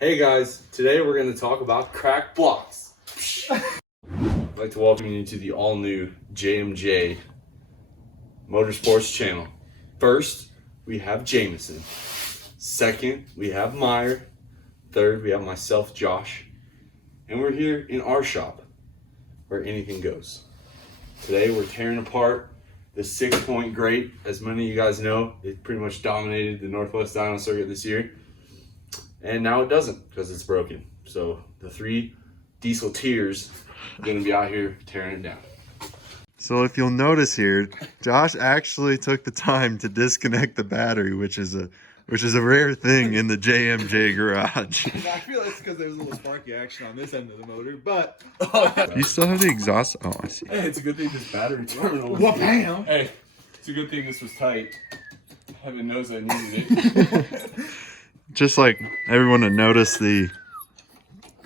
Hey guys, today we're going to talk about cracked blocks. I'd like to welcome you to the all-new JMJ Motorsports channel. First, we have Jameson. Second, we have Meyer. Third, we have myself, Josh. And we're here in our shop, where anything goes. Today we're tearing apart the 6.Great. As many of you guys know, it pretty much dominated the Northwest Dyno circuit this year. And now it doesn't because it's broken. So the 3 dieselteirs are going to be out here tearing it down. So if you'll notice here, Josh actually took the time to disconnect the battery, which is a rare thing in the JMJ garage. I feel it's because there's a little sparky action on this end of the motor, but You still have the exhaust. Oh, I see. Hey, it's a good thing this battery terminal was bam! Hey, it's a good thing this was tight. Heaven knows I needed it. Just like everyone to notice the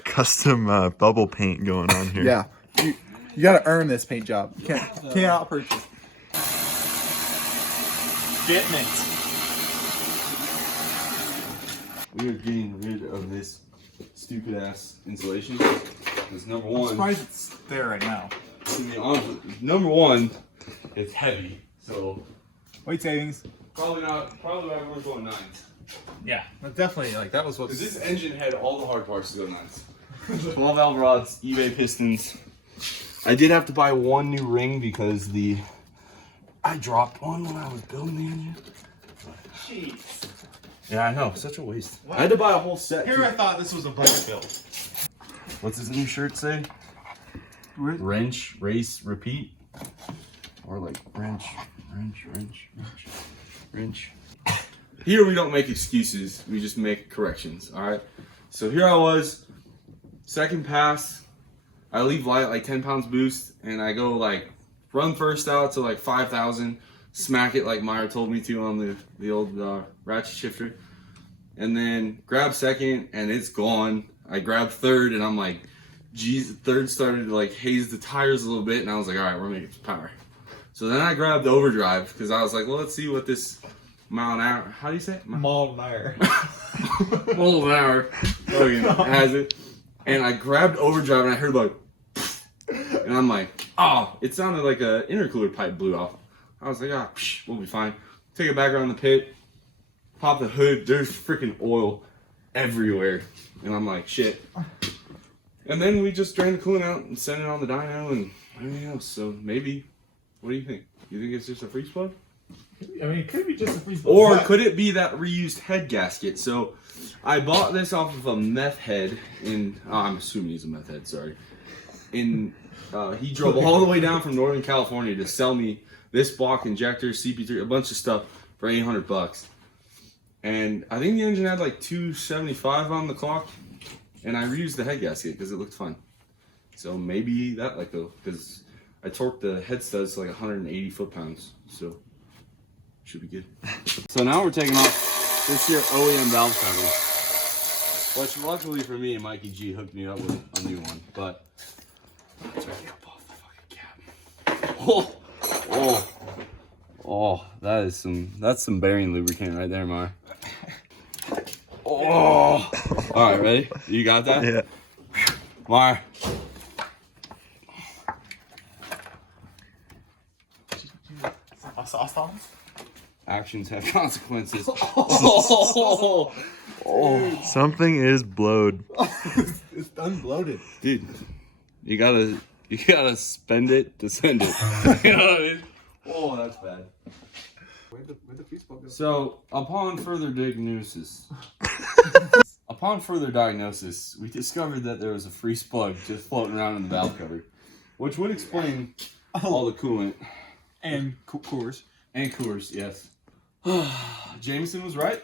custom bubble paint going on here. Yeah, you got to earn this paint job. You can't purchase. Fitment. We are getting rid of this stupid ass insulation. Because number one, Surprised it's there right now. to be honest, number one, it's heavy. So Weight savings. probably everyone's going 9s. Yeah, that's definitely like that was what. Because this engine had all the hard parts to go 9s. 12 valve rods, eBay pistons. I did have to buy one new ring because I dropped one when I was building the engine. Jeez. Yeah, I know, such a waste. I had to buy a whole set. Here I thought this was a budget build. What's his new shirt say? Wrench, race, repeat. Or like wrench. Here we don't make excuses, we just make corrections, all right? So here I was, second pass, I leave light like 10 pounds boost, and I go like run first out to like 5,000, smack it like Meyer told me to on the old ratchet shifter, and then grab second, and it's gone. I grab third, and I'm like, geez, third started to like haze the tires a little bit, and I was like, all right, we're making some power. So then I grabbed overdrive, because I was like, well, let's see what this mile an hour, how do you say it? Mile an hour. Mile an hour. Okay, has it. And I grabbed overdrive and I heard like, and I'm like, oh, it sounded like a intercooler pipe blew off. I was like, ah, we'll be fine. Take it back around the pit, pop the hood, there's freaking oil everywhere. And I'm like, shit. And then we just drained the coolant out and sent it on the dyno and everything else. So maybe, what do you think? You think it's just a freeze plug? I mean, it could be just a freeze plug. Or could it be that reused head gasket? So I bought this off of a meth head in, I'm assuming he's a meth head, sorry. He drove all the way down from Northern California to sell me this block injector, CP3, a bunch of stuff for $800. And I think the engine had like 275 on the clock. And I reused the head gasket because it looked fun. So maybe that let go, because I torqued the head studs to like 180 foot-pounds. So should be good. So now we're taking off this here OEM valve cover, which luckily for me, Mikey G hooked me up with a new one. But let's get up off the fucking cab. Oh, that's some bearing lubricant right there, Mar. Oh, all right, ready? You got that? Yeah. Mar. Actions have consequences. Something is blowed. It's unbloated. Dude, you gotta spend it to send it. You know what I mean? Oh, that's bad. Where'd the freeze plug go? So, upon further diagnosis, we discovered that there was a freeze plug just floating around in the valve cover, which would explain all the coolant. And Coors. And Coors, yes. Jameson was right.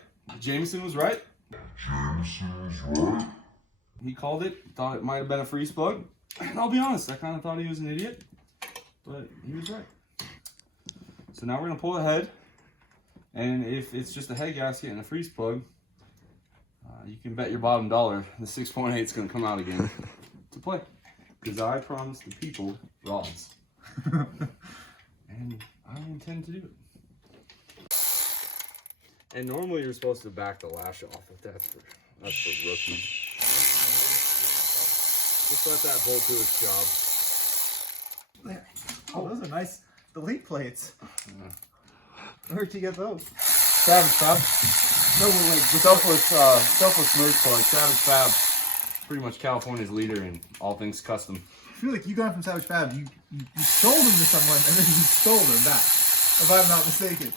He called it, thought it might have been a freeze plug. And I'll be honest, I kind of thought he was an idiot, but he was right. So now we're going to pull the head, and if it's just a head gasket and a freeze plug, you can bet your bottom dollar the 6.8 is going to come out again to play. Because I promised the people rods. And I intend to do it. And normally you're supposed to back the lash off, but that's for rookies. Just let that bolt do its job. There. Oh, those are nice delete plates. Where'd you get those? Savage Fab. No, wait. Selfless merch plug. Savage Fab. Pretty much California's leader in all things custom. I feel like you got them from Savage Fab. You sold them to someone and then you stole them back. If I'm not mistaken.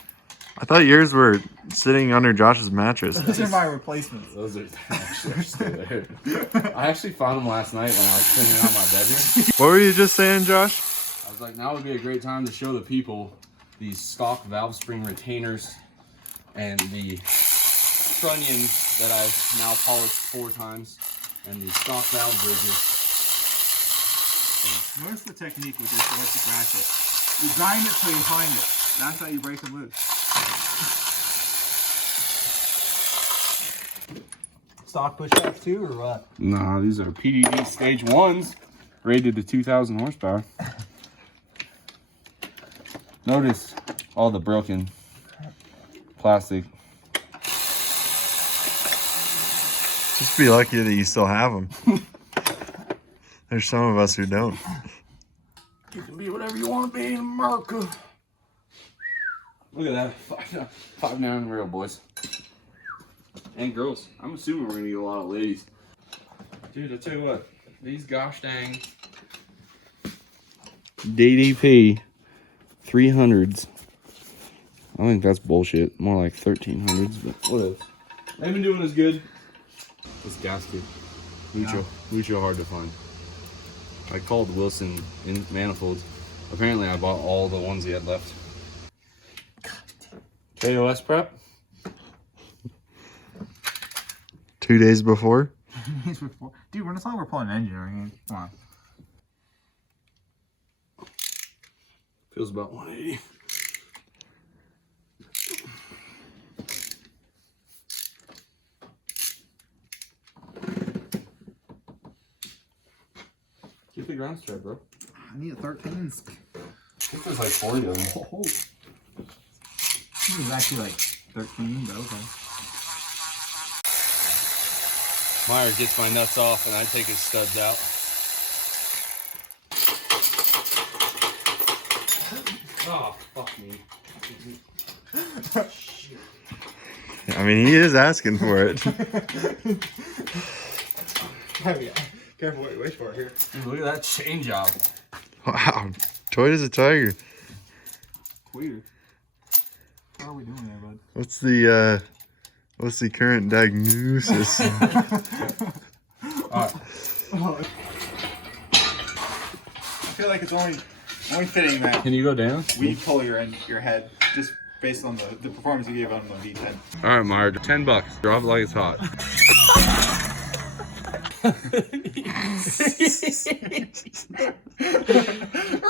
I thought yours were sitting under Josh's mattress. Those are my replacements. Those are actually still there. I actually found them last night when I was cleaning out my bedroom. What were you just saying, Josh? I was like, now would be a great time to show the people these stock valve spring retainers and the trunnions that I've now polished 4 times and the stock valve bridges. Notice the technique with this electric ratchet. You grind it till you find it. That's how you break them loose. Stock pushbacks too, or what? Nah, these are PDD stage 1s, rated to 2,000 horsepower. Notice all the broken plastic. Just be lucky that you still have them. There's some of us who don't. You can be whatever you want to be in America. Look at that. 5'9" rail, boys. And girls. I'm assuming we're going to get a lot of ladies. Dude, I tell you what. These gosh dang DDP 300s. I think that's bullshit. More like 1300s, but whatever. They've been doing as good. This gasket. Mucho hard to find. I called Wilson in manifolds. Apparently I bought all the ones he had left. KOS prep? 2 days before? Dude, when it's not like we're pulling an engine or anything. Come on. Feels about 180. Get the ground strap, bro. I need a 13. I think there's like 40 of them. Oh. This is actually like 13, but okay. Myers gets my nuts off and I take his studs out. Oh, fuck me. Shit. I mean, he is asking for it. Careful what you wish for here. Dude, look at that chain job. Wow. Toy as a tiger. Weird. How are we doing there, bud? What's the current diagnosis? Alright. I feel like it's only fitting that Can you go down? we pull your head just based on the performance you gave on the V10. Alright, Myers. $10. Drop it like it's hot.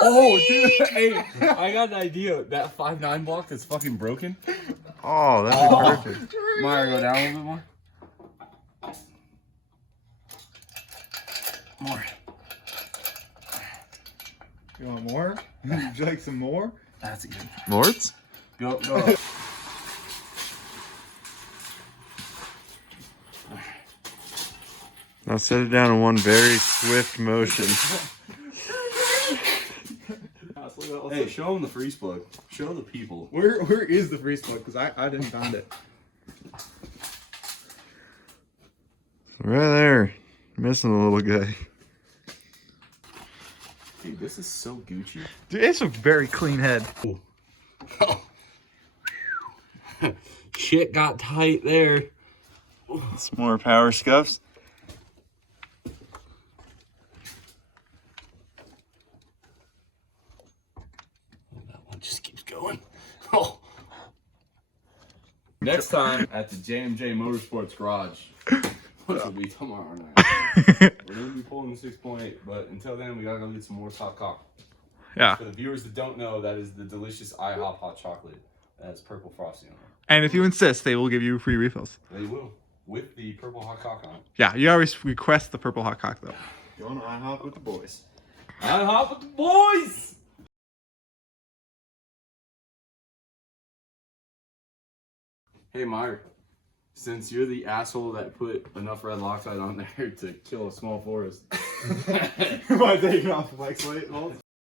Oh, dude. Hey, I got an idea. That 5'9" block is fucking broken. Oh, that'd be perfect. Meyer, go down a little bit more. More. You want more? Would you like some more? That's good. Morts? Go. Now set it down in one very swift motion. Hey, show them the freeze plug. Show the people. Where is the freeze plug? Because I didn't find it. Right there. Missing a little guy. Dude, this is so Gucci. Dude, it's a very clean head. Oh. Shit got tight there. Some more power scuffs. That one just keeps going. Oh. Next time at the J&J Motorsports Garage, which will be tomorrow night. We're going to be pulling the 6.8, but until then, we got to go get some more top cock. Yeah. For the viewers that don't know, that is the delicious IHOP hot chocolate that has purple frosting on it. And if you insist, they will give you free refills. They will, with the purple hot cock on it. Yeah, you always request the purple hot cock though. Going to IHOP with the boys. IHOP with the boys! Hey, Meyer. Since you're the asshole that put enough red Loctite on there to kill a small forest, By taking off the flex plate bolts.